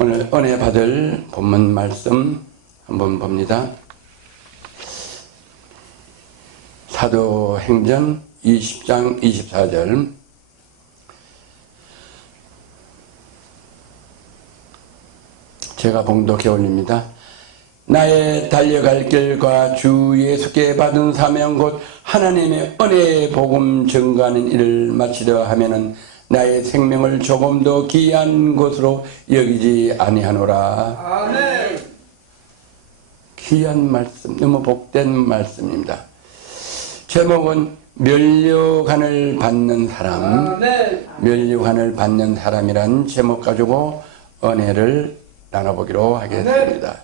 오늘 은혜 받을 본문 말씀 한번 봅니다. 사도행전 20장 24절. 제가 봉독해 올립니다. 나의 달려갈 길과 주 예수께 받은 사명 곧 하나님의 은혜의 복음 증거하는 일을 마치려 하면은 나의 생명을 조금도 귀한 것으로 여기지 아니하노라. 아멘. 귀한 말씀, 너무 복된 말씀입니다. 제목은 면류관을 받는 사람. 아멘. 면류관을 받는 사람이란 제목 가지고 은혜를 나눠보기로 하겠습니다.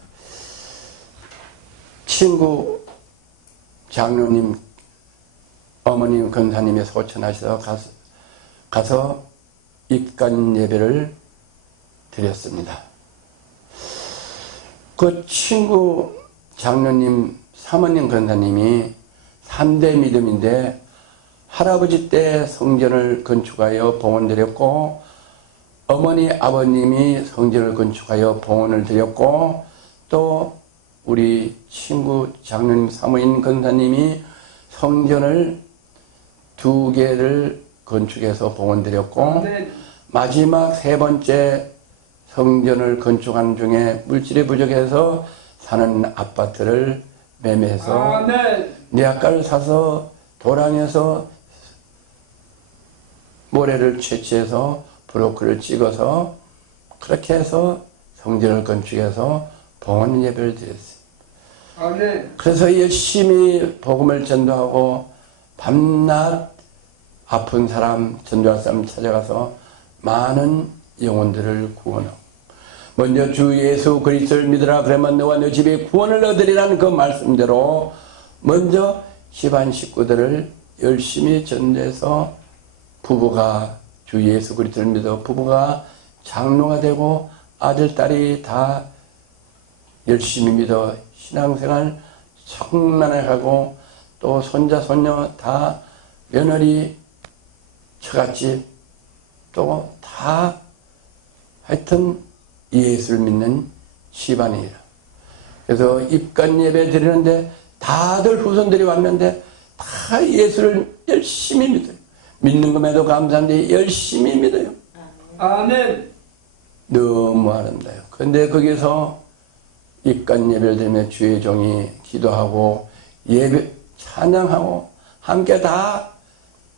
친구 장로님, 어머님, 권사님이 소천하셔서 가서 입간 예배를 드렸습니다. 그 친구 장로님, 사모님, 권사님이 3대 믿음인데 할아버지 때 성전을 건축하여 봉헌 드렸고, 어머니, 아버님이 성전을 건축하여 봉헌을 드렸고, 또 우리 친구 장로님, 사모님, 권사님이 성전을 2개를 건축해서 봉헌 드렸고, 아멘. 마지막 3번째 성전을 건축하는 중에 물질이 부족해서 사는 아파트를 매매해서 아멘. 내학가를 사서 도랑에서 모래를 채취해서 브로커를 찍어서 그렇게 해서 성전을 건축해서 봉헌 예배를 드렸어요. 아멘. 그래서 열심히 복음을 전도하고 밤낮 아픈 사람, 전도할 사람 찾아가서 많은 영혼들을 구원하고, 먼저 주 예수 그리스도를 믿으라 그러면 너와 너 집에 구원을 얻으리라는 그 말씀대로 먼저 집안 식구들을 열심히 전도해서 부부가 주 예수 그리스도를 믿어 부부가 장로가 되고 아들, 딸이 다 열심히 믿어 신앙생활 성만하게 하고, 또 손자, 손녀 다 며느리, 처갓집 또 다 하여튼 예수를 믿는 집안이에요. 그래서 입간 예배 드리는데 다들 후손들이 왔는데 다 예수를 열심히 믿어요. 믿는 것에도 감사한데 열심히 믿어요. 아멘. 너무 아름다워요. 그런데 거기서 입간 예배를 드리며 주의 종이 기도하고 예배 찬양하고 함께 다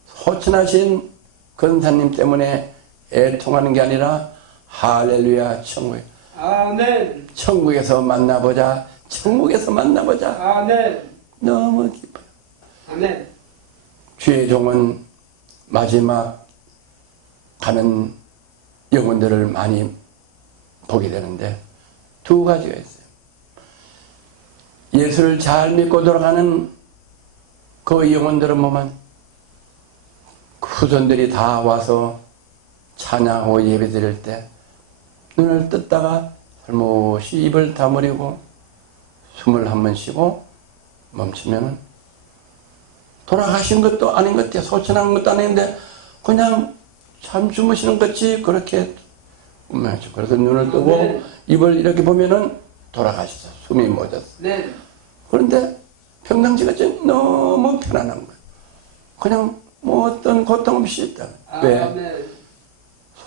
소천하신 권사님 때문에 애통하는 게 아니라 할렐루야 천국에 아멘. 천국에서 만나보자, 천국에서 만나보자. 아멘. 너무 기뻐요. 아멘. 주의 종은 마지막 가는 영혼들을 많이 보게 되는데 2가지가 있어요. 예수를 잘 믿고 돌아가는 그 영혼들은 뭐만 후손들이 다 와서 찬양하고 예배 드릴 때 눈을 떴다가 살못이 입을 다물이고 숨을 한 번 쉬고 멈추면 돌아가신 것도 아닌 것 같아. 소천한 것도 아닌데 그냥 잠 주무시는 것이 그렇게 운명하죠. 그래서 눈을 뜨고 네. 입을 이렇게 보면은 돌아가셨어. 숨이 멎었어. 네. 그런데 평상시같이 너무 편안한 거예요. 그냥 뭐 어떤 고통 없이 있다. 왜? 아멘.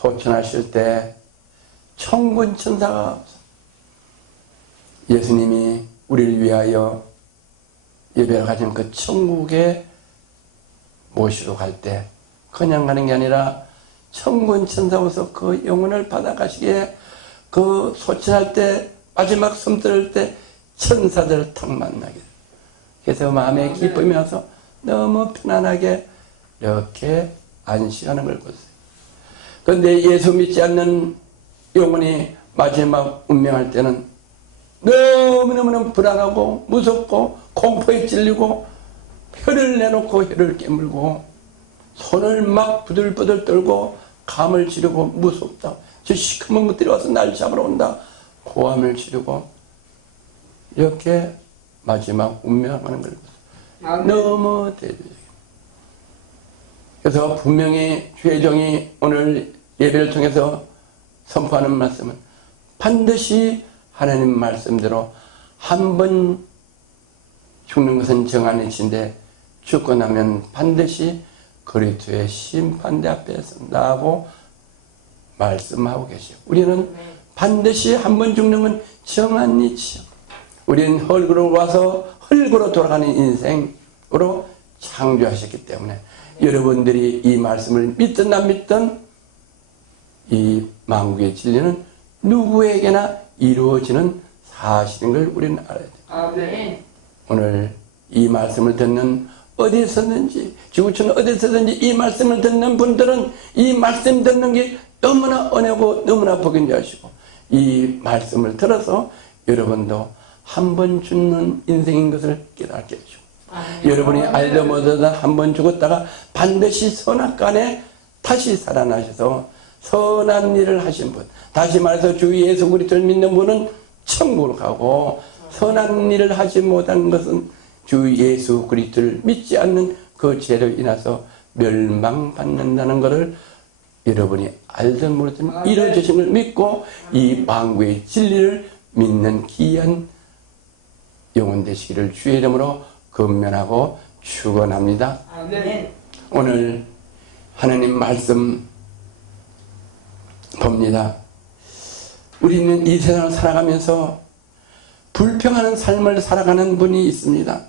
소천하실 때 천군 천사가 없어. 예수님이 우리를 위하여 예배를 가진 그 천국에 모시러 갈 때 그냥 가는 게 아니라 천군 천사로서 그 영혼을 받아가시기에 그 소천할 때 마지막 숨 들을 때 천사들을 탁 만나게. 그래서 마음에 기쁨이 와서 너무 편안하게 이렇게 안식하는 걸 보세요. 그런데 예수 믿지 않는 영혼이 마지막 운명할 때는 너무너무 불안하고 무섭고 공포에 찔리고 혀를 내놓고 혀를 깨물고 손을 막 부들부들 떨고 감을 지르고 무섭다. 저 시커먼 것들이 와서 날 잡으러 온다. 고함을 지르고 이렇게 마지막 운명하는 걸 보세요. 너무 대대적이에요. 그래서 분명히 주의 종이 오늘 예배를 통해서 선포하는 말씀은 반드시 하나님 말씀대로 한 번 죽는 것은 정한이신데 죽고 나면 반드시 그리스도의 심판대 앞에 선다고 말씀하고 계시고, 우리는 반드시 한 번 죽는 건 정한 이치요. 우리는 흙으로 와서 흙으로 돌아가는 인생으로 창조하셨기 때문에 여러분들이 이 말씀을 믿든 안 믿든 이 만국의 진리는 누구에게나 이루어지는 사실인 걸 우리는 알아야 돼요. 아멘. 오늘 이 말씀을 듣는 어디서든지 지구촌 어디서든지 이 말씀을 듣는 분들은 이 말씀 듣는 게 너무나 은혜고 너무나 복인 줄 아시고, 이 말씀을 들어서 여러분도 한 번 죽는 인생인 것을 깨닫게 해주고, 여러분이 알다 못하다 한 번 죽었다가 반드시 선악간에 다시 살아나셔서 선한 일을 하신 분, 다시 말해서 주 예수 그리스도를 믿는 분은 천국을 가고, 선한 일을 하지 못한 것은 주 예수 그리스도를 믿지 않는 그 죄로 인해서 멸망받는다는 것을 여러분이 알든 모르든 이루어지신 걸 믿고 이 만국의 진리를 믿는 귀한 영혼 되시기를 주의 이름으로 건면하고 축원합니다. 아멘. 오늘 하나님 말씀 봅니다. 우리는 이 세상을 살아가면서 불평하는 삶을 살아가는 분이 있습니다.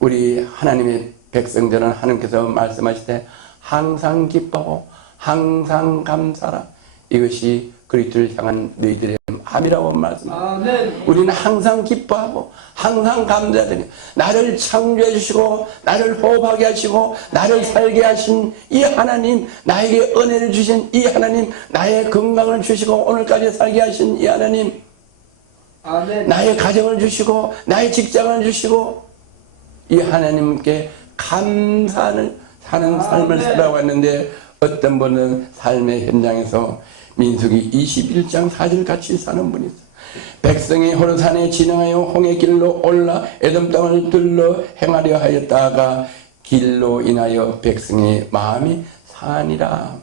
우리 하나님의 백성들은 하나님께서 말씀하실 때 항상 기뻐하고 항상 감사라, 이것이 그리스도를 향한 너희들의 마음이라고 말씀합니다. 아멘. 우리는 항상 기뻐하고 항상 감사드려, 나를 창조해 주시고 나를 호흡하게 하시고 나를 살게 하신 이 하나님, 나에게 은혜를 주신 이 하나님, 나의 건강을 주시고 오늘까지 살게 하신 이 하나님, 아멘. 나의 가정을 주시고 나의 직장을 주시고 이 하나님께 감사하는 사는 삶을 살아왔는데, 어떤 분은 삶의 현장에서 민수기 21장 4절 같이 사는 분이 있어요. 백성이 호르산에 진행하여 홍해 길로 올라 에돔 땅을 둘러 행하려 하였다가 길로 인하여 백성의 마음이 상하니라.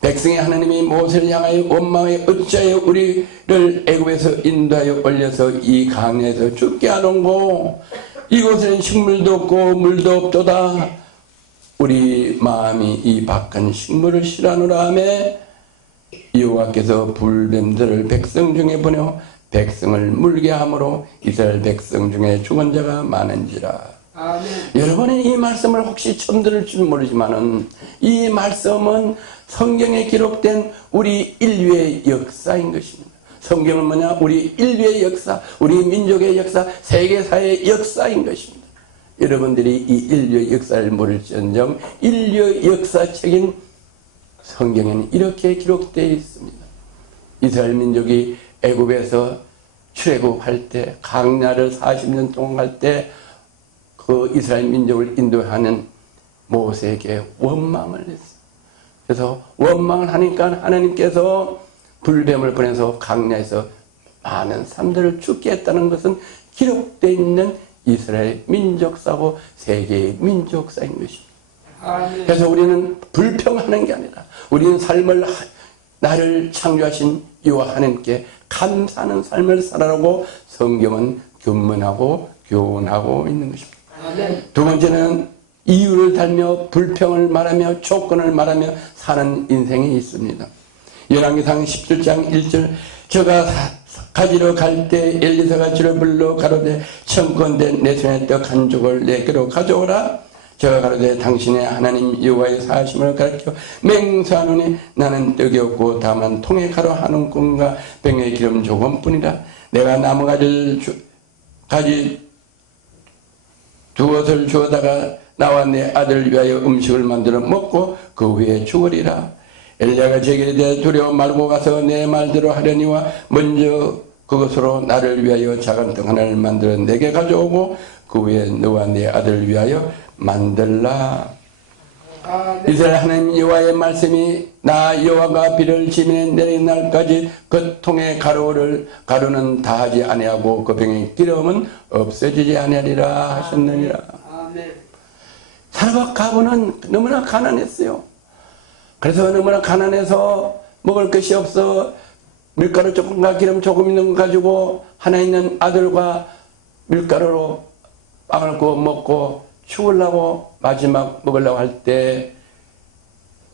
백성이 하나님이 모세를 향하여 원망하여 어찌하여 우리를 애굽에서 인도하여 올려서 이 강에서 죽게 하는고, 이곳에는 식물도 없고 물도 없도다. 우리 마음이 이 박한 식물을 싫어하노라 하며 여호와께서 불뱀들을 백성 중에 보내 백성을 물게 하므로 이스라엘 백성 중에 죽은 자가 많은지라. 아멘. 여러분이 이 말씀을 혹시 처음 들을 줄 모르지만은 이 말씀은 성경에 기록된 우리 인류의 역사인 것입니다. 성경은 뭐냐? 우리 인류의 역사, 우리 민족의 역사, 세계사의 역사인 것입니다. 여러분들이 이 인류의 역사를 모를지언정 인류의 역사책인 성경에는 이렇게 기록되어 있습니다. 이스라엘 민족이 애굽에서 출애굽할 때, 광야를 40년 동안 갈 때 그 이스라엘 민족을 인도하는 모세에게 원망을 했어요. 그래서 원망을 하니까 하나님께서 불뱀을 보내서 광야에서 많은 사람들을 죽게 했다는 것은 기록되어 있는 이스라엘 민족사고 세계의 민족사인 것입니다. 아멘. 그래서 우리는 불평하는 게 아니라 우리는 삶을 나를 창조하신 여호와 하나님께 감사하는 삶을 살아라고 성경은 교문하고 교훈하고 있는 것입니다. 아멘. 두 번째는 이유를 달며 불평을 말하며 조건을 말하며 사는 인생이 있습니다. 열왕기상 17장 1절, 저가 가지러 갈 때 엘리사가 저를 불러 가로되 청건된 내 손에 떡 한 조각을 내게로 가져오라. 저가 가로되 당신의 하나님 여호와의 사심을 가르쳐 맹세하노니 나는 떡이 없고 다만 통에 가루 한 움큼과 병에 기름 조금뿐이라. 내가 나무가지를 가지 두것을 주어다가 나와 내 아들을 위하여 음식을 만들어 먹고 그 후에 죽으리라. 엘리야가 제게 대해 두려워 말고 가서 내 말대로 하려니와 먼저 그것으로 나를 위하여 작은 떡 하나를 만들어 내게 가져오고 그 후에 너와 내 아들을 위하여 만들라. 이스라엘 하나님 여호와의 말씀이 나 여호와가 비를 지면에 내리는 날까지 그 통에 가루는 다하지 아니하고 그 병의 기름은 없어지지 아니하리라 하셨느니라. 아멘. 사르밧 가부는 너무나 가난했어요. 그래서 너무나 가난해서 먹을 것이 없어 밀가루 조금과 기름 조금 있는 거 가지고 하나 있는 아들과 밀가루로 빵을 구워 먹고 죽으려고 마지막 먹으려고 할 때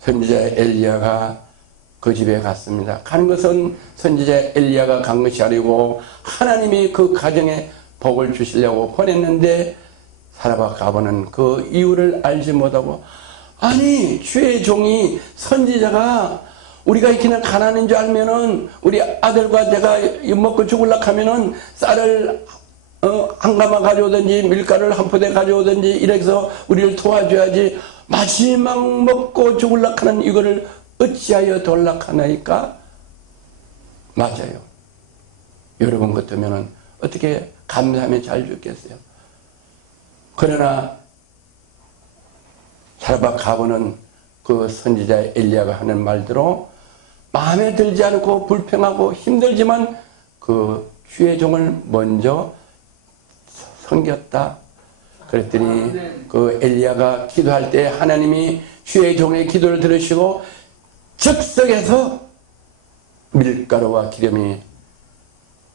선지자 엘리야가 그 집에 갔습니다. 가는 것은 선지자 엘리야가 간 것이 아니고 하나님이 그 가정에 복을 주시려고 보냈는데 사라밧 가보는 그 이유를 알지 못하고, 아니 주의 종이 선지자가 우리가 이렇게 가난인 줄 알면은 우리 아들과 내가 먹고 죽으려고 하면은 쌀을 한 가마 가져오든지 밀가루를 한 포대 가져오든지 이래서 우리를 도와줘야지 마지막 먹고 죽으려고 하는 이거를 어찌하여 돌락하나이까? 맞아요. 여러분 같으면은 어떻게 감사하면 잘 죽겠어요. 그러나 사라밧 가보는 그 선지자 엘리야가 하는 말대로 마음에 들지 않고 불평하고 힘들지만 그 주의 종을 먼저 섬겼다. 그랬더니 그 엘리야가 기도할 때 하나님이 주의 종의 기도를 들으시고 즉석에서 밀가루와 기름이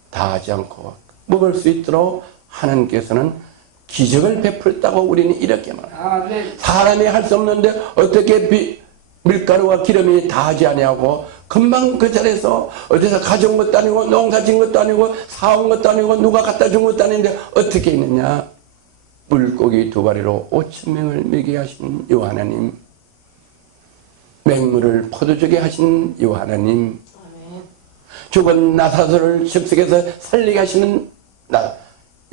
다하지 않고 먹을 수 있도록 하나님께서는 기적을 베풀었다고 우리는 이렇게 말합니다. 사람이 할 수 없는데 어떻게 밀가루와 기름이 다하지 아니하고 금방 그 자리에서 어디서 가져온 것도 아니고 농사 지은 것도 아니고 사온 것도 아니고 누가 갖다 준 것도 아닌데 어떻게 있느냐. 물고기 2마리로 5,000명을 먹이게 하신 요 하나님, 맹물을 포도주게 하신 요 하나님, 죽은 나사로를 즉석에서 살리게 하시는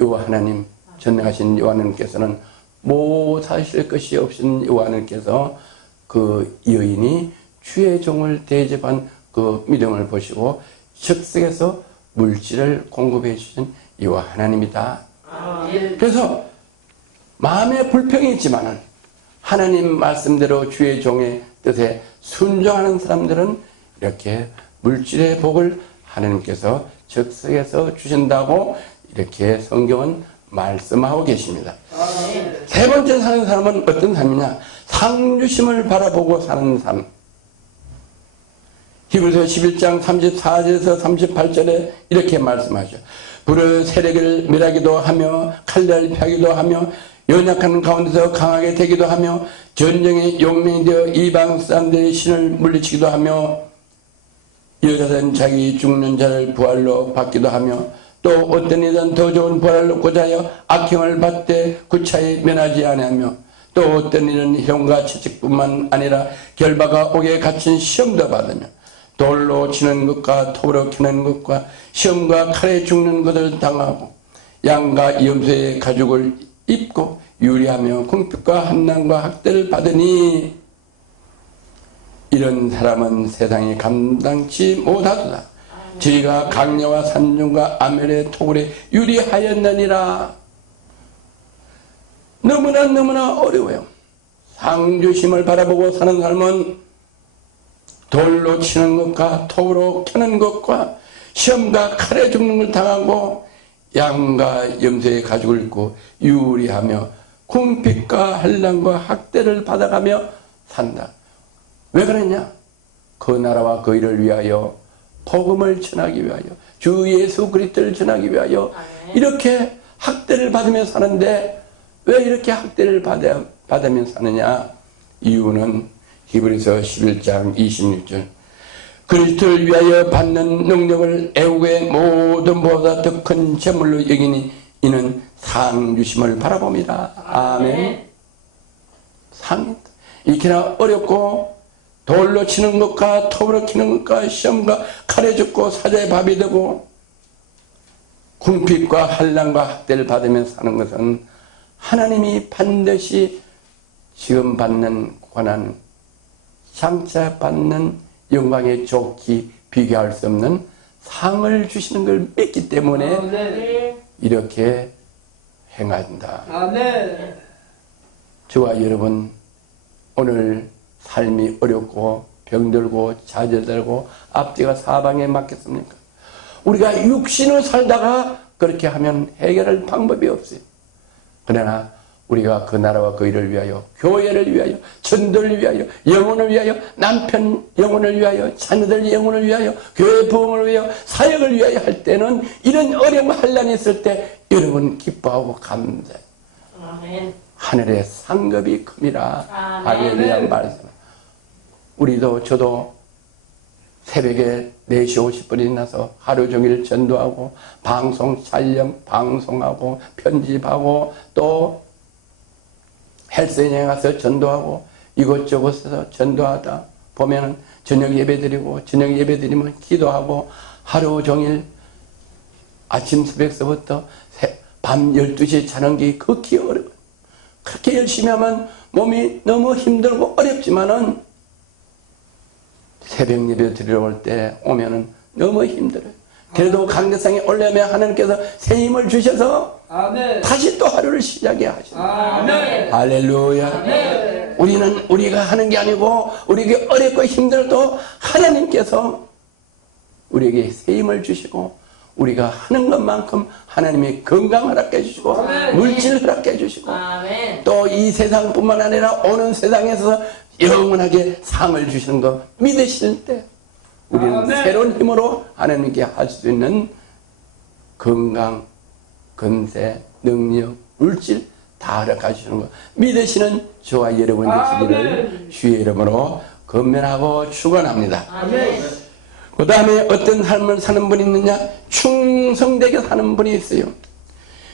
요 하나님, 전능하신 요 하나님께서는 못하실 것이 없으신 요 하나님께서 그 여인이 주의 종을 대접한 그 믿음을 보시고 즉석에서 물질을 공급해 주신 요 하나님이다. 그래서 마음에 불평이 있지만은 하나님 말씀대로 주의 종의 뜻에 순종하는 사람들은 이렇게 물질의 복을 하나님께서 즉석에서 주신다고 이렇게 성경은 말씀하고 계십니다. 세 번째 사는 사람은 어떤 삶이냐? 상주심을 바라보고 사는 삶. 히브리서 11장 34절에서 38절에 이렇게 말씀하죠. 불의 세력을 멸하기도 하며 칼날 펴기도 하며 연약한 가운데서 강하게 되기도 하며 전쟁의 용맹이 되어 이방 사람들의 신을 물리치기도 하며 여자든 자기 죽는 자를 부활로 받기도 하며 또 어떤 이든 더 좋은 부활을 얻고자 하여 악행을 받되 구차히 면하지 아니하며 또 어떤 이는 형과 채찍뿐만 아니라 결박과 옥에 갇힌 시험도 받으며 돌로 치는 것과 톱으로 캐는 것과 시험과 칼에 죽는 것을 당하고 양과 염소의 가죽을 입고 유리하며 궁핍과 한난과 학대를 받으니 이런 사람은 세상이 감당치 못하도다. 저희가 강야와 산중과 아멜의 토굴에 유리하였느니라. 너무나 어려워요. 상주심을 바라보고 사는 사람은 돌로 치는 것과 톱으로 캐는 것과 시험과 칼에 죽는 걸 당하고 양과 염소의 가죽을 입고 유리하며 궁핍과 한란과 학대를 받아가며 산다. 왜 그러냐? 그 나라와 그 일을 위하여 복음을 전하기 위하여 주 예수 그리스도를 전하기 위하여 이렇게 학대를 받으며 사는데 왜 이렇게 학대를 받으며 사느냐? 이유는 히브리서 11장 26절 그리스도를 위하여 받는 능력을 애국의 모든 보다 더 큰 재물로 여기니 이는 상주심을 바라봅니다. 아멘. 상 이렇게나 어렵고 돌로 치는 것과 톱으로 치는 것과 시험과 칼에 죽고 사자의 밥이 되고 궁핍과 한란과 학대를 받으며 사는 것은 하나님이 반드시 지금 받는 고난, 장차 받는 영광의 좋기 비교할 수 없는 상을 주시는 걸 믿기 때문에 이렇게 행한다. 저와 여러분 오늘 삶이 어렵고 병들고 좌절되고 앞뒤가 사방에 막혔습니까? 우리가 육신을 살다가 그렇게 하면 해결할 방법이 없어요. 그러나 우리가 그 나라와 그 일을 위하여, 교회를 위하여, 전도를 위하여, 영혼을 위하여, 남편 영혼을 위하여, 자녀들 영혼을 위하여, 교회 부흥을 위하여, 사역을 위하여 할 때는 이런 어려움 환란이 있을 때 여러분 기뻐하고 감사해. 아멘. 하늘의 상급이 큽니다. 아멘. 할렐루야 말씀. 우리도 저도 새벽에 4시 50분이 나서 하루 종일 전도하고 방송 촬영 방송하고 편집하고 또 헬스장에 가서 전도하고 이곳저곳에서 전도하다 보면은 저녁 예배 드리고 저녁 예배 드리면 기도하고 하루 종일 아침 새벽서부터 밤 12시에 자는 게 극히 어려워요. 그렇게 열심히 하면 몸이 너무 힘들고 어렵지만은 새벽 예배 드리러 올 때 오면은 너무 힘들어요. 그래도 강대상에 올려면 하나님께서 새 힘을 주셔서 아멘. 다시 또 하루를 시작해 하십니다. 아멘. 할렐루야. 아멘. 우리는 우리가 하는 게 아니고 우리에게 어렵고 힘들어도 하나님께서 우리에게 새 힘을 주시고 우리가 하는 것만큼 하나님이 건강 허락해 주시고 아멘. 물질 허락해 주시고 아멘. 또 이 세상뿐만 아니라 오는 세상에서 영원하게 상을 주시는 거 믿으실 때 우리는 아멘. 새로운 힘으로 하나님께 할 수 있는 건강, 건세, 능력, 물질 다 허락하시는 거 믿으시는 저와 여러분 되시기를 아멘. 주의 이름으로 건면하고 축원합니다. 아멘. 그 다음에 어떤 삶을 사는 분이 있느냐? 충성되게 사는 분이 있어요.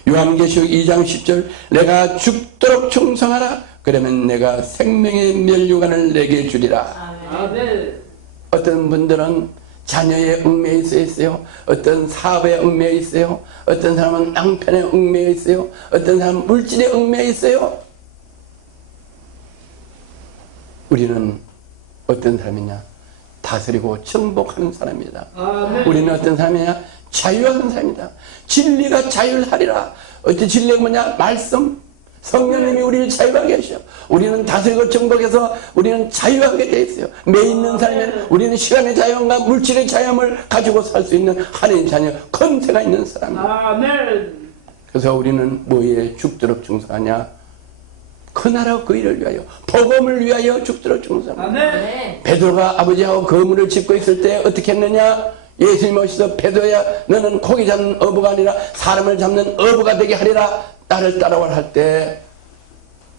요한계시록 2장 10절 내가 죽도록 충성하라 그러면 내가 생명의 면류관을 내게 주리라. 아멘. 어떤 분들은 자녀의 얽매여 있어요. 어떤 사업에 얽매여 있어요. 어떤 사람은 남편에 얽매여 있어요. 어떤 사람은 물질에 얽매여 있어요. 우리는 어떤 사람이냐? 다스리고 정복하는 사람이다. 아멘. 우리는 어떤 사람이냐? 자유하는 사람이다. 진리가 자유하리라. 어떤 진리가 뭐냐? 말씀. 성령님이 우리를 자유하게 하셔. 우리는 다스리고 정복해서 우리는 자유하게 돼 있어요. 매 있는 삶에는 우리는 시간의 자유함과 물질의 자유함을 가지고 살 수 있는 하나님 자녀, 권세가 있는 사람이다. 아멘. 그래서 우리는 뭐에 죽도록 충성하냐? 그 나라 그 일을 위하여, 복음을 위하여 죽도록 충성하냐? 아멘. 베드로가 아버지하고 거물을 짓고 있을 때 어떻게 했느냐? 예수님 오셔서 베드로야 너는 고기 잡는 어부가 아니라 사람을 잡는 어부가 되게 하리라. 나를 따라오라 할 때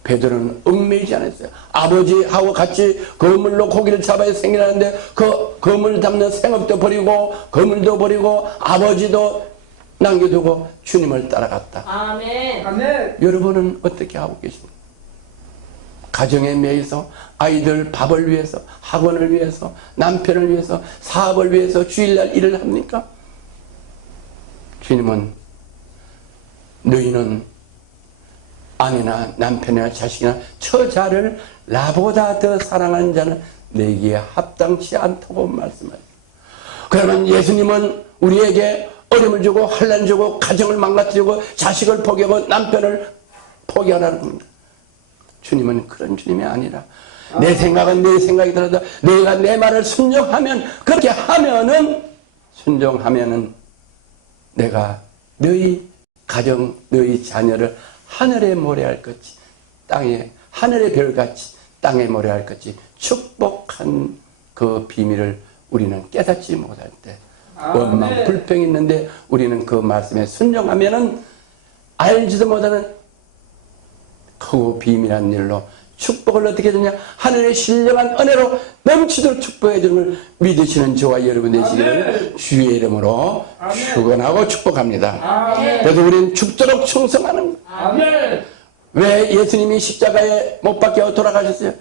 베드로는 얽매이지 않았어요. 아버지하고 같이 거물로 고기를 잡아야 생기라는데 그 거물 잡는 생업도 버리고 거물도 버리고 아버지도 남겨두고 주님을 따라갔다. 아멘. 아멘. 여러분은 어떻게 하고 계십니까? 가정에 매여서 아이들 밥을 위해서 학원을 위해서 남편을 위해서 사업을 위해서 주일날 일을 합니까? 주님은 너희는 아내나 남편이나 자식이나 처자를 나보다 더 사랑하는 자는 내게 합당치 않다고 말씀하셨어요. 그러면 예수님은 우리에게 어려움을 주고 환난 주고 가정을 망가뜨리고 자식을 포기하고 남편을 포기하라는 겁니다. 주님은 그런 주님이 아니라 내 생각은 내 생각이더라도 내가 내 말을 순종하면 그렇게 하면은 순종하면은 내가 너희 가정 너희 자녀를 하늘의 모래알같이 땅에 하늘의 별같이 땅에 모래알같이 축복한 그 비밀을 우리는 깨닫지 못할 때 원망 불평이 있는데 우리는 그 말씀에 순종하면은 알지도 못하는 크고 비밀한 일로 축복을 어떻게 되냐? 하늘의 신령한 은혜로 넘치도록 축복해 주는 걸 믿으시는 저와 여러분 되시기를 주의 이름으로 축원하고 축복합니다. 아멘. 그래서 우리는 죽도록 충성하는 거예요. 아멘. 왜 예수님이 십자가에 못 박혀 돌아가셨어요?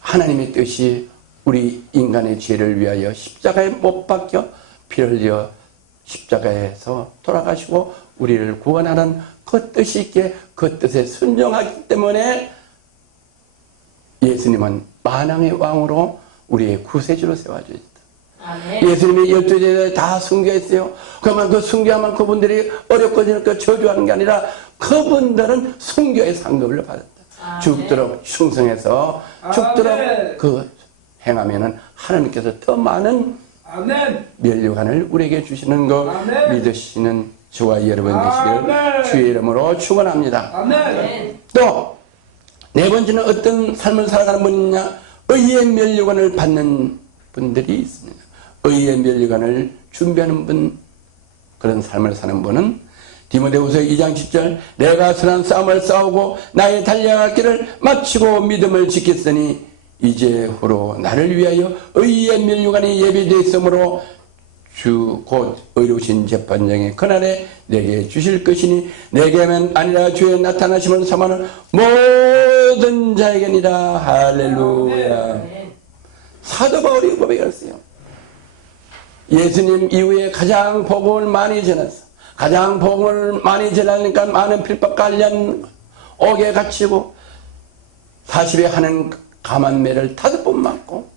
하나님의 뜻이 우리 인간의 죄를 위하여 십자가에 못 박혀 피를 흘려 십자가에서 돌아가시고 우리를 구원하는 그 뜻이 있기에 그 뜻에 순종하기 때문에 예수님은 만왕의 왕으로 우리의 구세주로 세워져 있다. 아멘. 예수님이 12제자를 다 순교했어요. 그러면 그 순교하면 그분들이 어렵고 저렵고 저주하는 게 아니라 그분들은 순교의 상급을 받았다. 아멘. 죽도록 충성해서 죽도록 아멘. 그 행하면은 하나님께서 더 많은 아멘. 면류관을 우리에게 주시는 거 아멘. 믿으시는 저와 여러분 되시길 아멘. 주의 이름으로 축원합니다. 아멘. 또 네 번째는 어떤 삶을 살아가는 분이냐? 의의 면류관을 받는 분들이 있습니다. 의의 면류관을 준비하는 분, 그런 삶을 사는 분은 디모데후서 2장 10절 내가 선한 싸움을 싸우고 나의 달려갈 길을 마치고 믿음을 지켰으니 이제후로 나를 위하여 의의 면류관이 예비되어 있으므로 주 곧 의로우신 재판장의 그날에 내게 주실 것이니 내게만 아니라 주의 나타나심을 사모하는 모든 자에게니라. 할렐루야. 사도 바울이 고백했어요. 예수님 이후에 가장 복음을 많이 전했어. 가장 복음을 많이 전하니까 많은 필박과 관련 옥에 갇히고 40에 하는 가만매를 5번 맞고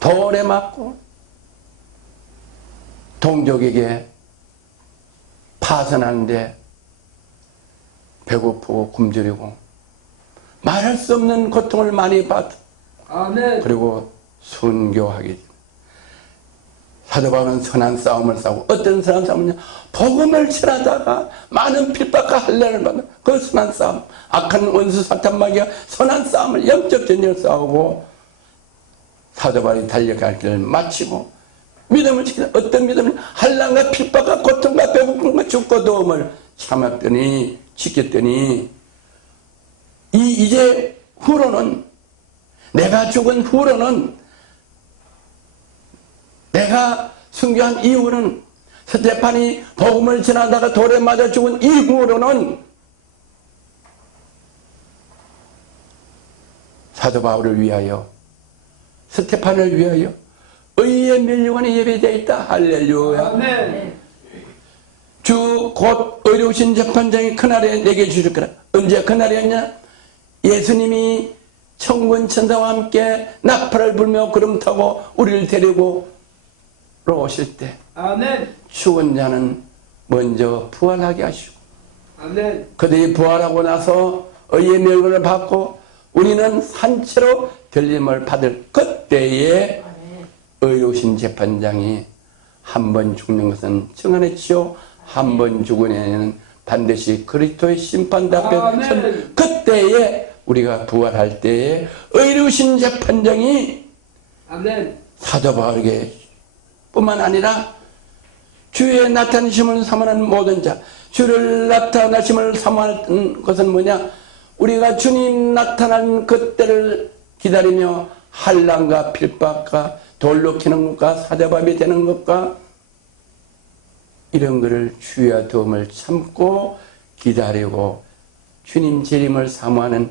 돌에 맞고 동족에게 파선하는데 배고프고 굶주리고 말할 수 없는 고통을 많이 받고 아멘. 그리고 순교하게 됩니다. 사도 바울은 선한 싸움을 싸우고 어떤 선한 싸움이냐? 복음을 전하다가 많은 핍박과 할례를 받는 그 선한 싸움. 악한 원수 사탄 마귀가 선한 싸움을 영적 전쟁을 싸우고 사도 바울이 달려갈 길을 마치고 믿음을 지키는 어떤 믿음을 한란과 핍박과 고통과 배고픔과 죽고 도움을 참았더니 지켰더니 이제 후로는 내가 죽은 후로는 내가 순교한 이후로는 스테판이 복음을 전하다가 돌에 맞아 죽은 이후로는 사도 바울을 위하여 스테판을 위하여 의의 면류관이 예배되어 있다. 할렐루야. 아멘. 주 곧 의로우신 재판장이 그날에 내게 주실 거라. 언제 그날이었냐? 예수님이 천군 천사와 함께 나팔을 불며 구름 타고 우리를 데리고 오실 때 아멘. 죽은 자는 먼저 부활하게 하시고 아멘. 그들이 부활하고 나서 의의 면류관을 받고 우리는 산채로 들림을 받을 그때에 의로우신 재판장이 한 번 죽는 것은 정한했지요. 한 번 죽은 애는 반드시 그리스도의 심판 앞에 선 그때에 우리가 부활할 때에 의로우신 재판장이 아멘. 사도 바울에게 뿐만 아니라 주의 나타나심을 사모하는 모든 자, 주를 나타나심을 사모하는 것은 뭐냐? 우리가 주님 나타난 그때를 기다리며 한란과 필박과 돌로 키는 것과 사자밥이 되는 것과 이런 것을 주의 도움을 참고 기다리고 주님 재림을 사모하는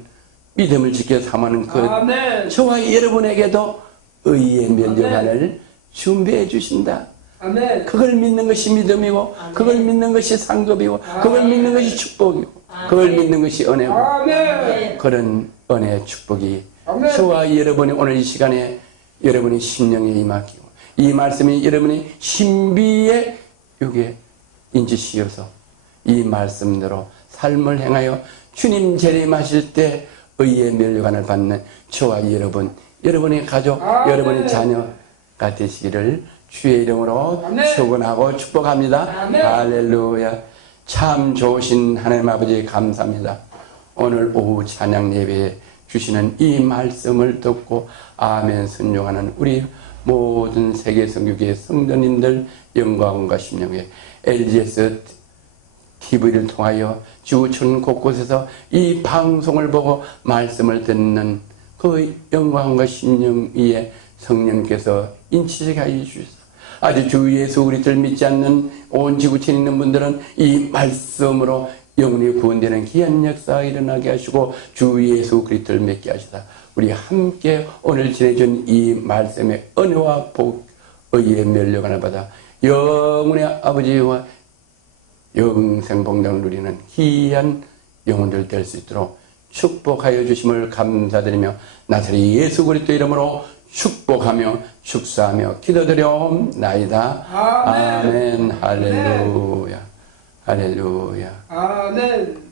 믿음을 지켜 사모하는 그 아멘. 저와 여러분에게도 의의 면류관을 준비해 주신다. 아멘. 그걸 믿는 것이 믿음이고 그걸 믿는 것이 상급이고 그걸 믿는 것이 축복이고 그걸 믿는 것이 은혜고 아멘. 그런 은혜의 축복이 아멘. 저와 여러분이 오늘 이 시간에 여러분의 심령에 임하기고 이 말씀이 여러분의 신비의 육에 인지시어서 이 말씀대로 삶을 행하여 주님 재림하실 때 의의 면류관을 받는 저와 여러분, 여러분의 가족, 아멘. 여러분의 자녀가 되시기를 주의 이름으로 아멘. 축원하고 축복합니다. 아멘. 할렐루야. 참 좋으신 하나님 아버지 감사합니다. 오늘 오후 찬양 예배에 주시는 이 말씀을 듣고 아멘 순종하는 우리 모든 세계 성교계 성도님들 영광과 심령에 LGS TV를 통하여 지구촌 곳곳에서 이 방송을 보고 말씀을 듣는 그 영광과 심령 위에 성령께서 인치게 하여 주셔서 아직 주 예수 그리스도를 믿지 않는 온 지구촌에 있는 분들은 이 말씀으로 영혼이 구원되는 귀한 역사가 일어나게 하시고 주 예수 그리스도를 맺게 하시다. 우리 함께 오늘 지내준 이 말씀의 은혜와 복, 의의 면류관을 받아 영혼의 아버지와 영생복락을 누리는 귀한 영혼들 될 수 있도록 축복하여 주심을 감사드리며 나사렛 예수 그리스도 이름으로 축복하며 축사하며 기도드려옵나이다. 아멘. 아멘. 할렐루야. 할렐루야. 아멘.